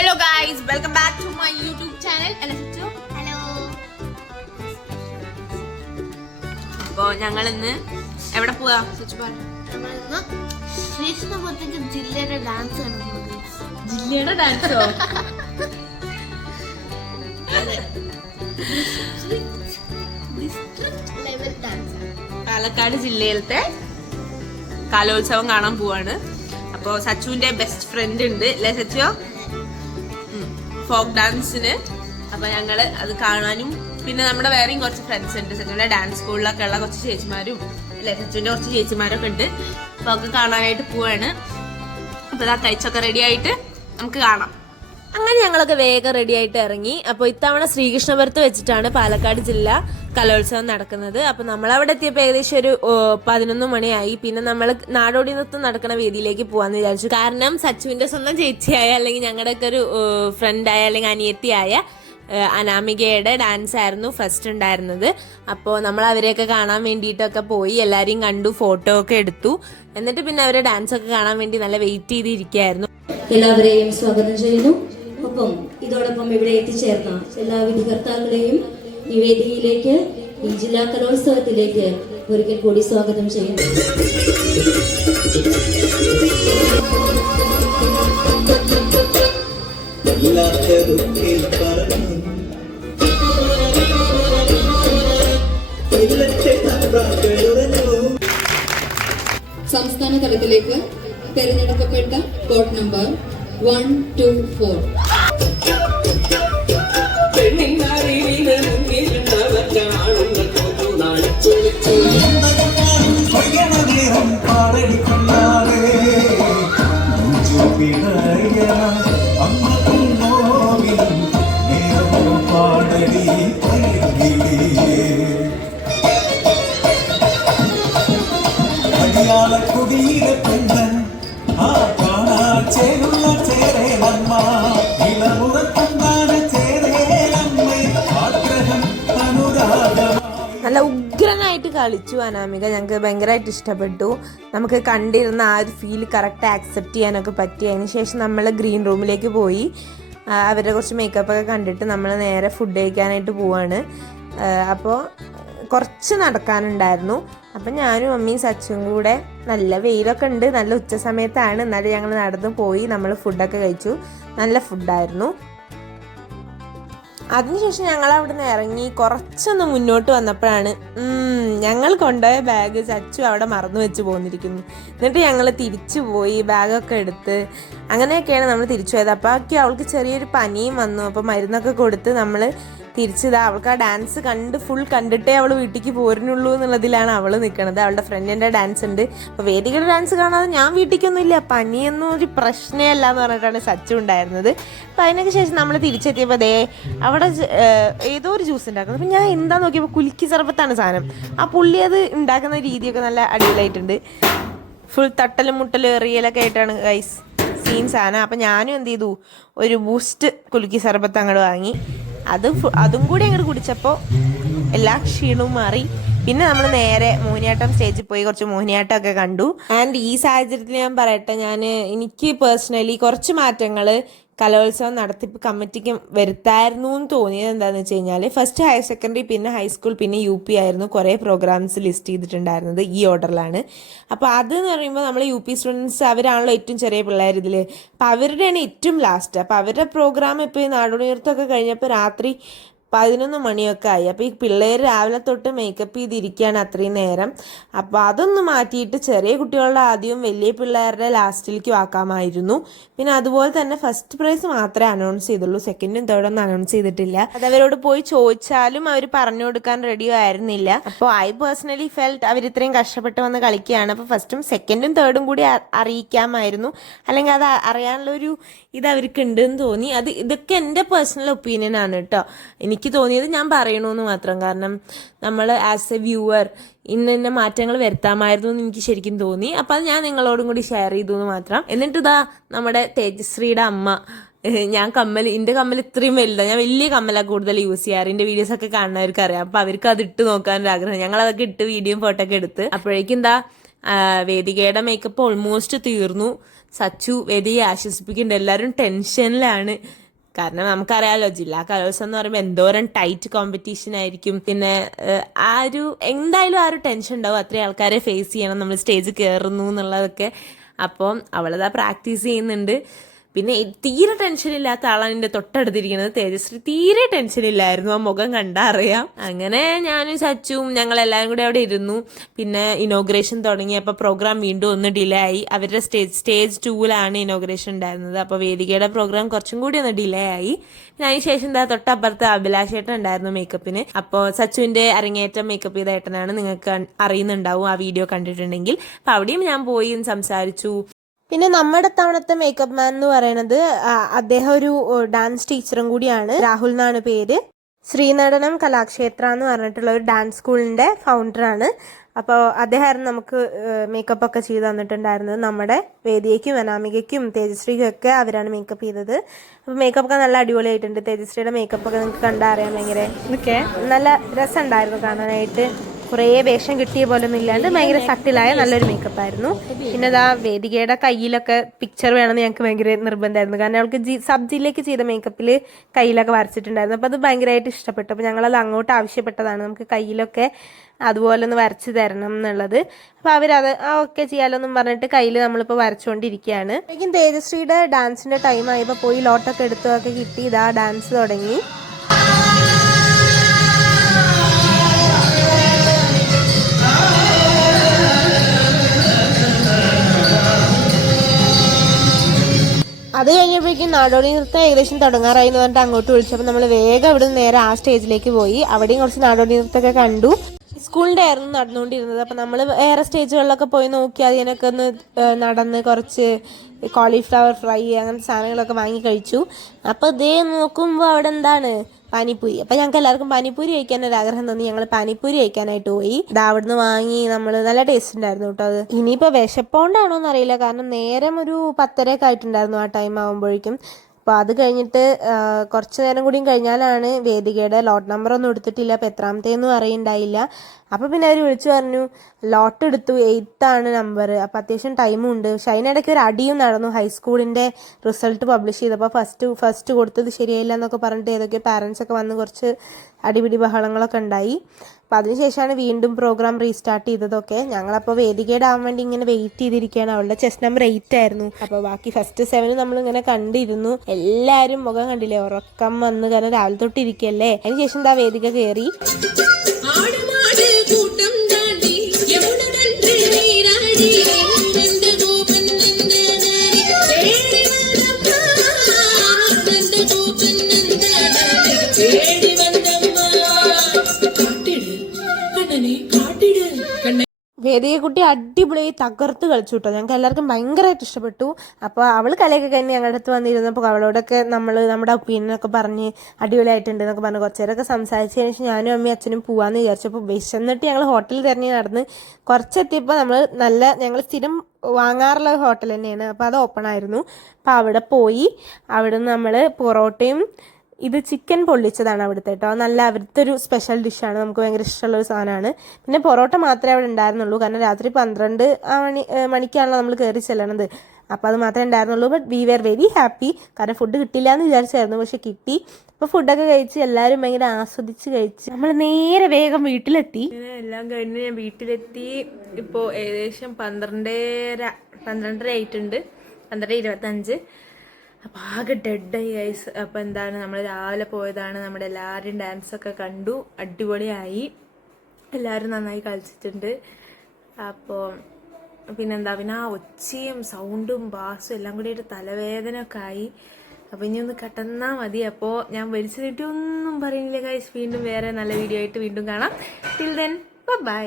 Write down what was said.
Hello guys welcome back to my YouTube channel hello അപ്പോ ഞങ്ങൾ ഇന്ന് എവിടെ പോവാ ജില്ലയുടെ ഡാൻസ് ജില്ലയുടെ ഡാൻസോ പാലക്കാട് ജില്ലയിലത്തെ കലോത്സവം കാണാൻ പോവാണ്. അപ്പോൾ സച്ചുവിന്റെ ബെസ്റ്റ് ഫ്രണ്ട് ഉണ്ട്. അല്ലേ സച്ചു ഫോക്ക് ഡാൻസിന് അപ്പൊ ഞങ്ങൾ അത് കാണാനും പിന്നെ നമ്മുടെ വേറെയും കുറച്ച് ഫ്രണ്ട്സ് ഉണ്ട്. സച്ചുവിന്റെ ഡാൻസ് സ്കൂളിലൊക്കെ ഉള്ള കുറച്ച് ചേച്ചിമാരും അല്ലെ സച്ചുവിന്റെ കുറച്ച് ചേച്ചിമാരൊക്കെ ഉണ്ട്. അപ്പൊ അവർക്ക് കാണാനായിട്ട് പോവാണ്. അപ്പൊ ഇതാ തയ്ച്ചൊക്കെ റെഡി ആയിട്ട് നമുക്ക് കാണാം. അങ്ങനെ ഞങ്ങളൊക്കെ വേഗം റെഡി ആയിട്ട് ഇറങ്ങി. അപ്പോൾ ഇത്തവണ ശ്രീകൃഷ്ണപുരത്ത് വെച്ചിട്ടാണ് പാലക്കാട് ജില്ല കലോത്സവം നടക്കുന്നത്. അപ്പോൾ നമ്മൾ അവിടെ എത്തിയപ്പോൾ ഏകദേശം ഒരു പതിനൊന്ന് മണിയായി. പിന്നെ നമ്മൾ നാടോടി നൃത്തം നടക്കുന്ന വേദിയിലേക്ക് പോകാമെന്ന് വിചാരിച്ചു. കാരണം സച്ചുവിന്റെ സ്വന്തം ചേച്ചിയായ അല്ലെങ്കിൽ ഞങ്ങളുടെയൊക്കെ ഒരു ഫ്രണ്ടായ അല്ലെങ്കിൽ അനിയത്തിയായ അനാമികയുടെ ഡാൻസ് ആയിരുന്നു ഫസ്റ്റ് ഉണ്ടായിരുന്നത്. അപ്പോൾ നമ്മൾ അവരെയൊക്കെ കാണാൻ വേണ്ടിയിട്ടൊക്കെ പോയി. എല്ലാവരെയും കണ്ടു ഫോട്ടോ ഒക്കെ എടുത്തു. എന്നിട്ട് പിന്നെ അവരെ ഡാൻസ് ഒക്കെ കാണാൻ വേണ്ടി നല്ല വെയിറ്റ് ചെയ്തിരിക്കുകയായിരുന്നു. എല്ലാവരെയും സ്വാഗതം ചെയ്യുന്നു. ഒപ്പം ഇതോടൊപ്പം ഇവിടെ എത്തിച്ചേർന്ന എല്ലാ വിധികർത്താക്കളെയും ഈ വേദിയിലേക്ക് ഈ ജില്ലാ കലോത്സവത്തിലേക്ക് ഒരിക്കൽ കൂടി സ്വാഗതം ചെയ്യുന്നു. സംസ്ഥാന തലത്തിലേക്ക് തെരഞ്ഞെടുക്കപ്പെട്ട code number one two four you. നല്ല ഉഗ്രനായിട്ട് കളിച്ചു അനാമിക. ഞങ്ങൾക്ക് ഭയങ്കരമായിട്ട് ഇഷ്ടപ്പെട്ടു. നമുക്ക് കണ്ടിരുന്ന ആ ഒരു ഫീൽ കറക്റ്റ് ആക്സെപ്റ്റ് ചെയ്യാനൊക്കെ പറ്റി. അതിന് ശേഷം നമ്മൾ ഗ്രീൻ റൂമിലേക്ക് പോയി. അവരുടെ കുറച്ച് മേക്കപ്പ് ഒക്കെ കണ്ടിട്ട് നമ്മൾ നേരെ ഫുഡ് കഴിക്കാനായിട്ട് പോവാണ്. അപ്പോൾ കുറച്ച് നടക്കാനുണ്ടായിരുന്നു. അപ്പം ഞാനും അമ്മയും സച്ചും കൂടെ നല്ല വെയിലൊക്കെ ഉണ്ട്. നല്ല ഉച്ച സമയത്താണ്. എന്നാലും ഞങ്ങൾ നടന്നു പോയി. നമ്മൾ ഫുഡൊക്കെ കഴിച്ചു. നല്ല ഫുഡായിരുന്നു അതിനുശേഷം ഞങ്ങൾ അവിടെ നിന്ന് ഇറങ്ങി കുറച്ചൊന്ന് മുന്നോട്ട് വന്നപ്പോഴാണ് ഞങ്ങൾ കൊണ്ടുപോയ ബാഗ് ചച്ചു അവിടെ മറന്നു വെച്ച് പോന്നിരിക്കുന്നു. എന്നിട്ട് ഞങ്ങൾ തിരിച്ചു പോയി ബാഗൊക്കെ എടുത്ത് അങ്ങനെയൊക്കെയാണ് നമ്മൾ തിരിച്ചു പോയത്. അപ്പോൾ അവൾക്ക് ചെറിയൊരു പനിയും വന്നു. അപ്പോൾ മരുന്നൊക്കെ കൊടുത്ത് നമ്മൾ തിരിച്ചതാ അവൾക്ക് ആ ഡാൻസ് കണ്ട് ഫുൾ കണ്ടിട്ടേ അവൾ വീട്ടിലേക്ക് പോരുന്നുള്ളൂ എന്നുള്ളതിലാണ് അവൾ നിൽക്കുന്നത് അവളുടെ ഫ്രണ്ടിന്റെ ഡാൻസ് ഉണ്ട്. അപ്പോൾ വേദികളുടെ ഡാൻസ് കാണാതെ ഞാൻ വീട്ടിലേക്കൊന്നും ഇല്ല പനിയൊന്നും ഒരു പ്രശ്നമേ അല്ല എന്ന് പറഞ്ഞിട്ടാണ് സച്ചു ഉണ്ടായിരുന്നത്. അപ്പോൾ അതിനൊക്കെ ശേഷം നമ്മൾ തിരിച്ചെത്തിയപ്പോൾ ദേ അവിടെ ഏതോ ഒരു ജ്യൂസ് ഉണ്ടാക്കുന്നത്. അപ്പോൾ ഞാൻ എന്താ നോക്കിയപ്പോൾ കുലുക്കി സർബത്താണ് സാധനം. ആ പുള്ളി അത് ഉണ്ടാക്കുന്ന രീതിയൊക്കെ നല്ല അടിപൊളിയായിട്ടുണ്ട്. ഫുൾ തട്ടലും മുട്ടലും എറിയലൊക്കെ ആയിട്ടാണ് ഗൈസ് സീൻ സാധനം. അപ്പം ഞാനും എന്ത് ചെയ്തു? ഒരു ബൂസ്റ്റ് കുലുക്കി സർബത്ത് അങ്ങോട്ട് വാങ്ങി. അത് അതും കൂടി അങ്ങോട്ട് കുടിച്ചപ്പോൾ എല്ലാ ക്ഷീണവും മാറി. പിന്നെ നമ്മൾ നേരെ മോഹിനിയാട്ടം സ്റ്റേജിൽ പോയി കുറച്ച് മോഹിനിയാട്ടം ഒക്കെ കണ്ടു. ആൻഡ് ഈ സാഹചര്യത്തിൽ ഞാൻ പറയട്ടെ ഞാൻ എനിക്ക് പേഴ്സണലി കുറച്ച് മാറ്റങ്ങൾ കലോത്സവം നടത്തിപ്പ് കമ്മിറ്റിക്ക് വരുത്തായിരുന്നു എന്ന് തോന്നിയത് എന്താണെന്ന് വെച്ച് കഴിഞ്ഞാൽ ഫസ്റ്റ് ഹയർ സെക്കൻഡറി പിന്നെ ഹൈസ്കൂൾ പിന്നെ യു പി ആയിരുന്നു കുറേ പ്രോഗ്രാംസ് ലിസ്റ്റ് ചെയ്തിട്ടുണ്ടായിരുന്നത് ഈ ഓർഡറിലാണ് അപ്പോൾ അത് എന്ന് പറയുമ്പോൾ നമ്മൾ യു പി സ്റ്റുഡൻസ് അവരാണല്ലോ ഏറ്റവും ചെറിയ പിള്ളേർ ഇതിൽ അപ്പോൾ അവരുടെയാണ് ഏറ്റവും ലാസ്റ്റ് അപ്പോൾ അവരുടെ പ്രോഗ്രാം ഇപ്പോൾ ഈ നാടോടി നൃത്തമൊക്കെ കഴിഞ്ഞപ്പോൾ രാത്രി പതിനൊന്ന് മണിയൊക്കെ ആയി. അപ്പോൾ ഈ പിള്ളേർ രാവിലെ തൊട്ട് മേക്കപ്പ് ചെയ്തിരിക്കുകയാണ് അത്രയും നേരം. അപ്പോൾ അതൊന്ന് മാറ്റിയിട്ട് ചെറിയ കുട്ടികളുടെ ആദ്യവും വലിയ പിള്ളേരുടെ ലാസ്റ്റിലേക്ക് ആക്കാമായിരുന്നു പിന്നെ അതുപോലെ തന്നെ ഫസ്റ്റ് പ്രൈസ് മാത്രമേ അനൗൺസ് ചെയ്തുള്ളൂ. സെക്കൻഡും തേർഡും ഒന്നും അനൗൺസ് ചെയ്തിട്ടില്ല. അത് അവരോട് പോയി ചോദിച്ചാലും അവർ പറഞ്ഞു കൊടുക്കാൻ റെഡി ആയിരുന്നില്ല. അപ്പോൾ ഐ പേഴ്സണലി ഫെൽറ്റ് അവർ ഇത്രയും കഷ്ടപ്പെട്ട് വന്ന് കളിക്കുകയാണ്. അപ്പോൾ ഫസ്റ്റും സെക്കൻഡും തേർഡും കൂടി അറിയിക്കാമായിരുന്നു. അല്ലെങ്കിൽ അത് അറിയാനുള്ള ഒരു ഇത് അവർക്ക് ഉണ്ടെന്ന് തോന്നി. അത് ഇതൊക്കെ എന്റെ പേഴ്സണൽ ഒപ്പീനിയൻ ആണ് കേട്ടോ. എനിക്ക് തോന്നിയത് ഞാൻ പറയണമെന്ന് മാത്രം. കാരണം നമ്മൾ ആസ് എ വ്യൂവർ ഇന്ന ഇന്ന മാറ്റങ്ങൾ വരുത്താമായിരുന്നു എന്ന് എനിക്ക് ശരിക്കും തോന്നി. അപ്പം അത് ഞാൻ നിങ്ങളോടും കൂടി ഷെയർ ചെയ്തു എന്ന് മാത്രം. എന്നിട്ട് ഇതാ നമ്മുടെ തേജശ്രീയുടെ അമ്മ. ഞാൻ കമ്മൽ എന്റെ കമ്മൽ ഇത്രയും വലുതാണ് ഞാൻ വലിയ കമ്മലാണ് കൂടുതൽ യൂസ് ചെയ്യാറ്. എന്റെ വീഡിയോസ് ഒക്കെ കാണുന്നവർക്ക് അറിയാം അപ്പം അവർക്ക് അത് ഇട്ട് നോക്കാനൊരു ആഗ്രഹം. ഞങ്ങൾ അതൊക്കെ ഇട്ട് വീഡിയോ ഫോട്ടോ ഒക്കെ എടുത്ത്. അപ്പോഴേക്കും എന്താ വേദികയുടെ മേക്കപ്പ് ഓൾമോസ്റ്റ് തീർന്നു. സച്ചു വേദിയെ ആശ്വസിപ്പിക്കുന്നുണ്ട്. എല്ലാവരും ടെൻഷനിലാണ് കാരണം നമുക്കറിയാലോ ജില്ലാ കലോത്സവം എന്ന് പറയുമ്പോൾ എന്തോരം ടൈറ്റ് കോമ്പറ്റീഷൻ ആയിരിക്കും. പിന്നെ ആ ഒരു എന്തായാലും ആ ഒരു ടെൻഷൻ ഉണ്ടാവും. അത്രയും ആൾക്കാരെ ഫേസ് ചെയ്യണം. നമ്മൾ സ്റ്റേജ് കയറുന്നു എന്നുള്ളതൊക്കെ. അപ്പം അവളതാ പ്രാക്ടീസ് ചെയ്യുന്നുണ്ട്. പിന്നെ തീരെ ടെൻഷൻ ഇല്ലാത്ത ആളാണ് എന്റെ തൊട്ടടുത്തിരിക്കുന്നത് തേജസ്വി തീരെ ടെൻഷൻ ഇല്ലായിരുന്നു ആ മുഖം കണ്ടാ അറിയാം. അങ്ങനെ ഞാനും സച്ചും ഞങ്ങൾ എല്ലാവരും കൂടി അവിടെ ഇരുന്നു. പിന്നെ ഇനോഗ്രേഷൻ തുടങ്ങി തുടങ്ങിയപ്പോൾ പ്രോഗ്രാം വീണ്ടും ഒന്ന് ഡിലേ ആയി. അവരുടെ സ്റ്റേജ് സ്റ്റേജ് ടൂവിലാണ് ഇനോഗ്രേഷൻ ഉണ്ടായിരുന്നത്. അപ്പോൾ വേദികയുടെ പ്രോഗ്രാം കുറച്ചും കൂടി ഒന്ന് ഡിലേ ആയി. പിന്നെ അതിനുശേഷം എന്താ തൊട്ടപ്പുറത്ത് അഭിലാഷേട്ടൻ ഉണ്ടായിരുന്നു മേക്കപ്പിന് അപ്പോൾ സച്ചുവിന്റെ അരങ്ങേറ്റം മേക്കപ്പ് ചെയ്ത ഏട്ടനാണ് നിങ്ങൾക്ക് അറിയുന്നുണ്ടാവും ആ വീഡിയോ കണ്ടിട്ടുണ്ടെങ്കിൽ. അപ്പോൾ അവിടെയും ഞാൻ പോയി സംസാരിച്ചു. പിന്നെ നമ്മുടെ തവണത്തെ മേക്കപ്പ് മാൻ എന്ന് പറയുന്നത് അദ്ദേഹം ഒരു ഡാൻസ് ടീച്ചറും കൂടിയാണ്. രാഹുൽ എന്നാണ് പേര്. ശ്രീനടനം കലാക്ഷേത്ര എന്ന് പറഞ്ഞിട്ടുള്ള ഒരു ഡാൻസ് സ്കൂളിന്റെ ഫൗണ്ടറാണ് അപ്പോൾ അദ്ദേഹം നമുക്ക് മേക്കപ്പ് ഒക്കെ ചെയ്തു തന്നിട്ടുണ്ടായിരുന്നത്. നമ്മുടെ വേദിയയ്ക്കും അനാമികയ്ക്കും തേജശ്രീക്കും ഒക്കെ അവരാണ് മേക്കപ്പ് ചെയ്തത്. അപ്പോൾ മേക്കപ്പ് ഒക്കെ നല്ല അടിപൊളിയായിട്ടുണ്ട്. തേജശ്രീയുടെ മേക്കപ്പ് ഒക്കെ നിങ്ങൾക്ക് കണ്ടാൽ അറിയാം ഭയങ്കര. നല്ല രസമുണ്ടായിരുന്നു കാണാനായിട്ട്. കുറേ വേഷം കിട്ടിയ പോലെ ഒന്നും ഇല്ലാണ്ട് ഭയങ്കര സട്ടിലായ നല്ലൊരു മേക്കപ്പ് ആയിരുന്നു. പിന്നെ അതാ വേദികയുടെ കയ്യിലൊക്കെ പിക്ചർ വേണമെന്ന് ഞങ്ങൾക്ക് ഭയങ്കര നിർബന്ധമായിരുന്നു. കാരണം അവൾക്ക് ജി സബ് ജില്ലയ്ക്ക് ചെയ്ത മേക്കപ്പിൽ കയ്യിലൊക്കെ വരച്ചിട്ടുണ്ടായിരുന്നു. അപ്പോൾ അത് ഭയങ്കരമായിട്ട് ഇഷ്ടപ്പെട്ടു. അപ്പോൾ ഞങ്ങളത് അങ്ങോട്ട് ആവശ്യപ്പെട്ടതാണ്. നമുക്ക് കയ്യിലൊക്കെ അതുപോലെ ഒന്ന് വരച്ചു തരണം എന്നുള്ളത്. അപ്പോൾ അവരത് ആ ഓക്കെ ചെയ്യാലോ എന്നും പറഞ്ഞിട്ട് കയ്യിൽ നമ്മളിപ്പോൾ വരച്ചുകൊണ്ടിരിക്കുകയാണ് ശരിക്കും തേജശ്രീയുടെ ഡാൻസിന്റെ ടൈം ആയപ്പോൾ പോയി ലോട്ടൊക്കെ എടുത്തൊക്കെ കിട്ടി. ഇതാ ഡാൻസ് തുടങ്ങി. അത് കഴിഞ്ഞപ്പോഴേക്കും നാടോടി നൃത്തം ഏകദേശം തുടങ്ങാറായി എന്ന് പറഞ്ഞിട്ട് അങ്ങോട്ട് വിളിച്ചപ്പോൾ നമ്മൾ വേഗം അവിടെ നിന്ന് നേരെ ആ സ്റ്റേജിലേക്ക് പോയി. അവിടെയും കുറച്ച് നാടോടി നൃത്തമൊക്കെ കണ്ടു. സ്കൂളിന്റെ ആയിരുന്നു നടന്നുകൊണ്ടിരുന്നത്. അപ്പം നമ്മൾ വേറെ സ്റ്റേജുകളിലൊക്കെ പോയി നോക്കി അതിനൊക്കെ ഒന്ന് നടന്ന് കുറച്ച് കോളിഫ്ലവർ ഫ്രൈ അങ്ങനത്തെ സാധനങ്ങളൊക്കെ വാങ്ങി കഴിച്ചു. അപ്പോൾ ഇതേ നോക്കുമ്പോൾ അവിടെ എന്താണ്? പാനിപ്പൂരി. അപ്പം ഞങ്ങൾക്ക് എല്ലാവർക്കും പാനിപ്പൂരി കഴിക്കാൻ ഒരു ആഗ്രഹം തോന്നി. ഞങ്ങൾ പാനിപ്പൂരി കഴിക്കാനായിട്ട് പോയി. ഇത് അവിടുന്ന് വാങ്ങി നമ്മൾ നല്ല ടേസ്റ്റ് ഉണ്ടായിരുന്നു കേട്ടോ അത്. ഇനിയിപ്പോൾ വിശപ്പോണ്ടാണോ എന്നറിയില്ല കാരണം നേരം ഒരു പത്തരയൊക്കെ ആയിട്ടുണ്ടായിരുന്നു ആ ടൈം ആകുമ്പോഴേക്കും അപ്പോൾ അത് കഴിഞ്ഞിട്ട് കുറച്ച് നേരം കൂടിയും കഴിഞ്ഞാലാണ് വേദികയുടെ ലോട്ട് നമ്പർ ഒന്നും എടുത്തിട്ടില്ല. അപ്പോൾ എത്രാമത്തേന്നും അറിയുണ്ടായില്ല. അപ്പോൾ പിന്നെ അവർ വിളിച്ചു പറഞ്ഞു ലോട്ട് എടുത്തു എയ്ത്ത് ആണ് നമ്പർ അപ്പോൾ അത്യാവശ്യം ടൈമും ഉണ്ട്. പക്ഷേ അതിനിടയ്ക്ക് ഒരു അടിയും നടന്നു. ഹൈസ്കൂളിന്റെ റിസൾട്ട് പബ്ലിഷ് ചെയ്തപ്പോൾ ഫസ്റ്റ് ഫസ്റ്റ് കൊടുത്തത് ശരിയായില്ല എന്നൊക്കെ പറഞ്ഞിട്ട് ഏതൊക്കെ പാരൻസ് ഒക്കെ വന്ന് കുറച്ച് അടിപിടി ബഹളങ്ങളൊക്കെ ഉണ്ടായി. അപ്പം അതിനുശേഷമാണ് വീണ്ടും പ്രോഗ്രാം റീസ്റ്റാർട്ട് ചെയ്തതൊക്കെ. ഞങ്ങളപ്പോൾ വേദികയുടെ ആവാൻ വേണ്ടി ഇങ്ങനെ വെയിറ്റ് ചെയ്തിരിക്കുകയാണ് അവളുടെ ചെസ് നമ്പർ എയ്റ്റ് ആയിരുന്നു. അപ്പോൾ ബാക്കി ഫസ്റ്റ് സെവൻ നമ്മളിങ്ങനെ കണ്ടിരുന്നു. എല്ലാവരും മുഖം കണ്ടില്ലേ? ഉറക്കം വന്ന് കാരണം രാവിലെ തൊട്ടിരിക്കുകയല്ലേ അതിനുശേഷം എന്താ വേദിക കയറി കൂട്ടം വേദിക കുട്ടി അടിപൊളിയായി തകർത്ത് കളിച്ചു കേട്ടോ ഞങ്ങൾക്ക് എല്ലാവർക്കും ഭയങ്കരമായിട്ട് ഇഷ്ടപ്പെട്ടു. അപ്പോൾ അവൾ കലയൊക്കെ കഴിഞ്ഞ് ഞങ്ങളുടെ അടുത്ത് വന്നിരുന്നപ്പോൾ അവളോടൊക്കെ നമ്മൾ നമ്മുടെ ഒപ്പീനിയനൊക്കെ പറഞ്ഞ് അടിപൊളിയായിട്ടുണ്ട് എന്നൊക്കെ പറഞ്ഞ് കുറച്ച് നേരമൊക്കെ സംസാരിച്ചതിന് ശേഷം ഞാനും അമ്മയും അച്ഛനും പോവാന്ന് വിചാരിച്ചപ്പോൾ വിശന്നിട്ട് ഞങ്ങൾ ഹോട്ടലിൽ തിരഞ്ഞ് നടന്ന് കുറച്ചെത്തിയപ്പോൾ നമ്മൾ നല്ല ഞങ്ങൾ സ്ഥിരം വാങ്ങാറുള്ള ഹോട്ടൽ തന്നെയാണ്. അപ്പോൾ അത് ഓപ്പൺ ആയിരുന്നു. അപ്പോൾ അവിടെ പോയി. അവിടെ നമ്മൾ പൊറോട്ടയും ഇത് ചിക്കൻ പൊള്ളിച്ചതാണ് അവിടുത്തെ കേട്ടോ നല്ല അവിടുത്തെ ഒരു സ്പെഷ്യൽ ഡിഷാണ് നമുക്ക് ഭയങ്കര ഇഷ്ടമുള്ള ഒരു സാധനമാണ്. പിന്നെ പൊറോട്ട മാത്രമേ അവിടെ ഉണ്ടായിരുന്നുള്ളൂ. കാരണം രാത്രി പന്ത്രണ്ട് മണി മണിക്കാണല്ലോ നമ്മൾ കയറി ചെല്ലണത്. അപ്പോൾ അത് മാത്രമേ ഉണ്ടായിരുന്നുള്ളൂ. But we were very happy കാരണം ഫുഡ് കിട്ടില്ല എന്ന് വിചാരിച്ചായിരുന്നു. പക്ഷെ കിട്ടി. അപ്പോൾ ഫുഡൊക്കെ കഴിച്ച് എല്ലാവരും ഭയങ്കര ആസ്വദിച്ച് കഴിച്ച്. നമ്മൾ നേരെ വേഗം വീട്ടിലെത്തി. എല്ലാം കഴിഞ്ഞ് ഞാൻ വീട്ടിലെത്തി. ഇപ്പോൾ ഏകദേശം പന്ത്രണ്ടര പന്ത്രണ്ടര ആയിട്ടുണ്ട്. പന്ത്രണ്ട് ഇരുപത്തഞ്ച്. അപ്പോൾ ആകെ ഡെഡ് ഡെഡായി ഗൈസ് അപ്പോൾ എന്താണ് നമ്മൾ രാവിലെ പോയതാണ് നമ്മുടെ എല്ലാവരും ഡാൻസൊക്കെ കണ്ടു അടിപൊളിയായി. എല്ലാവരും നന്നായി കളിച്ചിട്ടുണ്ട്. അപ്പോൾ പിന്നെന്താ പിന്നെ ആ ഒച്ചയും സൗണ്ടും ബാസും എല്ലാം കൂടി ഒരു തലവേദന ഒക്കെ ആയി. അപ്പോൾ ഇനി ഒന്ന് കട്ടെന്നാൽ മതി. അപ്പോൾ ഞാൻ വലിച്ചു ഒന്നും പറയുന്നില്ല ഗൈസ് വീണ്ടും വേറെ നല്ല വീഡിയോ ആയിട്ട് വീണ്ടും കാണാം. Till then bye